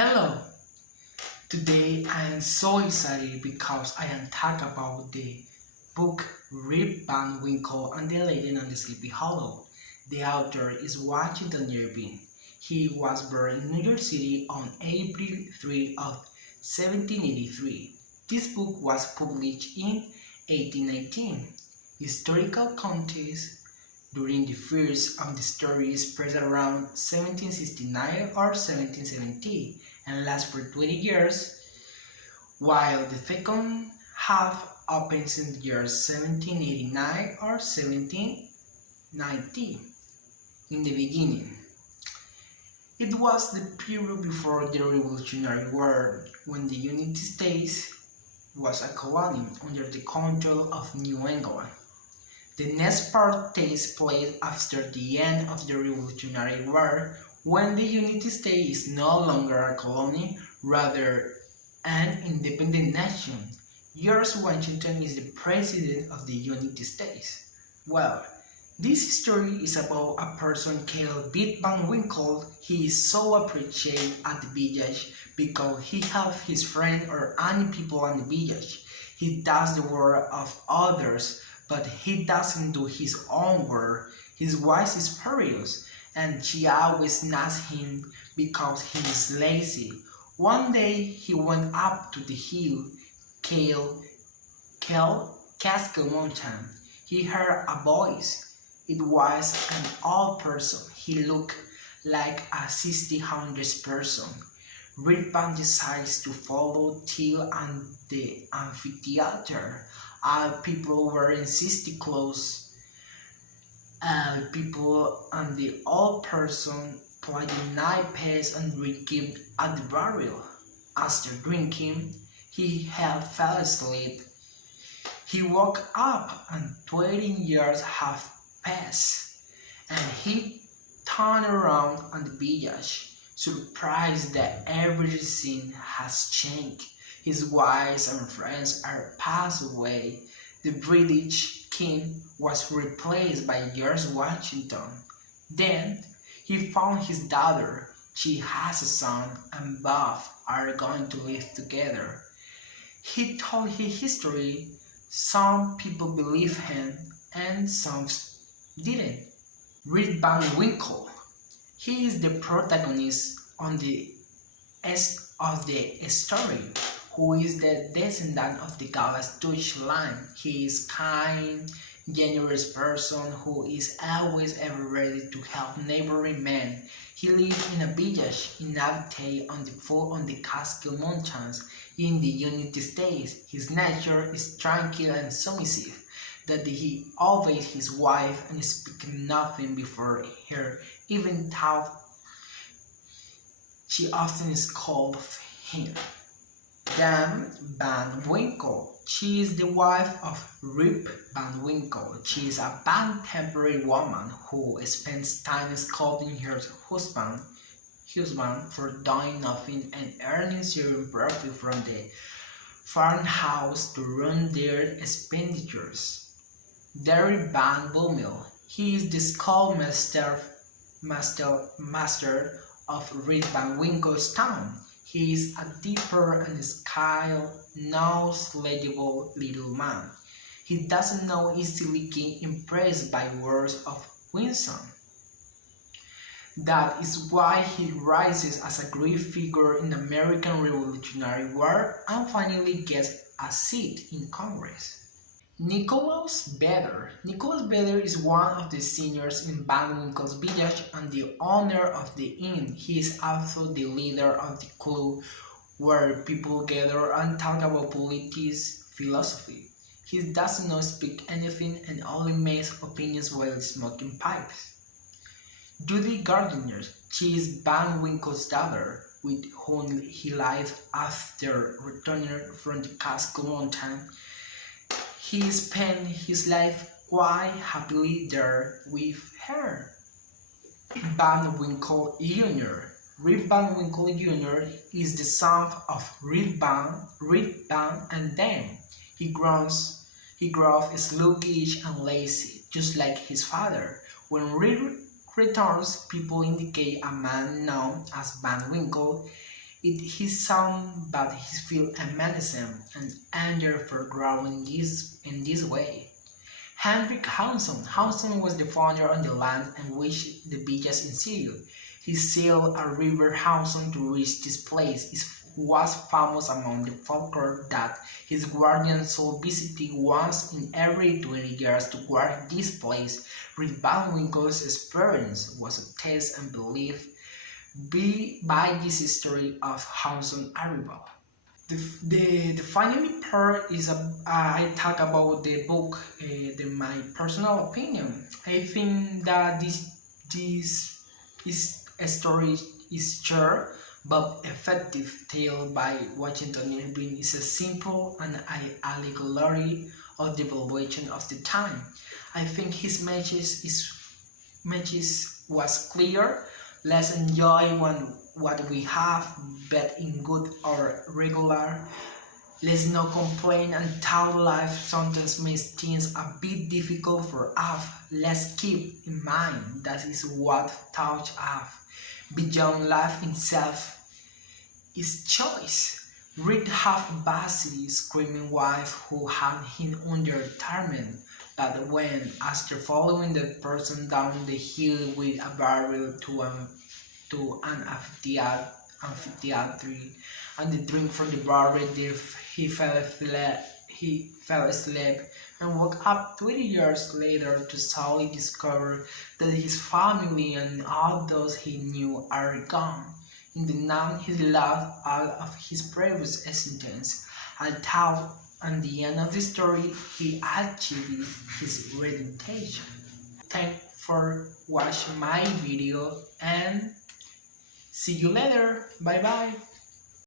Hello! Today I am so excited because I am talking about the book Rip Van Winkle and the Legend on the Sleepy Hollow. The author is Washington Irving. He was born in New York City on April 3 of 1783. This book was published in 1819. Historical context during the first of the story is spread around 1769 or 1770 and lasts for 20 years, while the second half opens in the years 1789 or 1790. In the beginning, it was the period before the Revolutionary War, when the United States was a colony under the control of New England. The next part takes place after the end of the Revolutionary War, when the United States is no longer a colony, rather an independent nation. George Washington is the President of the United States. Well, this story is about a person called Rip Van Winkle. He is so appreciated at the village because he helps his friend or any people on the village. He does the work of others, but he doesn't do his own work. His wife is furious, and she always nags him because he is lazy. One day he went up to the hill called Castle Mountain. He heard a voice. It was an old person. He looked like a 60-hundred person. Rip Van decides to follow till and the amphitheater. All people wearing 60 clothes. People and the old person playing naipes and drinking at the barrel. After drinking, he had fell asleep. He woke up and 20 years have passed, and he turned around on the village, surprised that everything has changed. His wives and friends are passed away. The British king was replaced by George Washington. Then he found his daughter. She has a son, and both are going to live together. He told his history. Some people believed him, and some didn't. Rip Van Winkle. He is the protagonist on the end of the story, who is the descendant of the Gallas Dutch line. He is kind, generous person who is always ever ready to help neighboring men. He lives in a village inhabited on the foot on the Catskill Mountains in the United States. His nature is tranquil and submissive, that he obeys his wife and speaks nothing before her, even though she often scolds him. Dame Van Winkle. She is the wife of Rip Van Winkle. She is a bad-tempered woman who spends time scolding her husband for doing nothing and earning zero profit from the farmhouse to run their expenditures. Derry Van Bummel. He is the schoolmaster of Rip Van Winkle's town. He is a deeper and skilled, knowledgeable little man. He doesn't know easily get impressed by words of wisdom. That is why he rises as a great figure in the American Revolutionary War and finally gets a seat in Congress. Nicholas Vedder. Nicholas Vedder is one of the seniors in Van Winkle's village and the owner of the inn. He is also the leader of the club where people gather and talk about politics, philosophy. He does not speak anything and only makes opinions while smoking pipes. Judy Gardiner. She is Van Winkle's daughter, with whom he lives after returning from the Catskill Mountain. He spent his life quite happily there with her. Van Winkle Jr. Rip Van Winkle Jr. is the son of Rip Van and Dame. He grows sluggish and lazy, just like his father. When Rip returns, people indicate a man known as Van Winkle. It his son, but he feel amazing and anger for growing in this way. Hendrik Hansen was the founder of the land on which the beaches in Syria. He sailed a river Hansen to reach this place. It was famous among the folklore that his guardian soul visited once in every 20 years to guard this place. Read Van Winkle's experience was a test and believed by this history of Hansen arrival. The final part is I talk about the book, my personal opinion. I think that this is a story is short but effective tale by Washington Irving is a simple and allegory of the evaluation of the time. I think his message was clear. Let's enjoy what we have, bet in good or regular. Let's not complain and tell life sometimes makes things a bit difficult for us. Let's keep in mind that is what touch us. Beyond life itself is choice. Reed half Bassi screaming wife who had him under torment, but when, after following the person down the hill with a barrel to an amphitheater and the drink from the barrel, he fell asleep and woke up 20 years later to sadly discover that his family and all those he knew are gone. In the night he lost all of his previous existence. Although at the end of the story he achieved his redemption. Thanks for watching my video and see you later. Bye bye.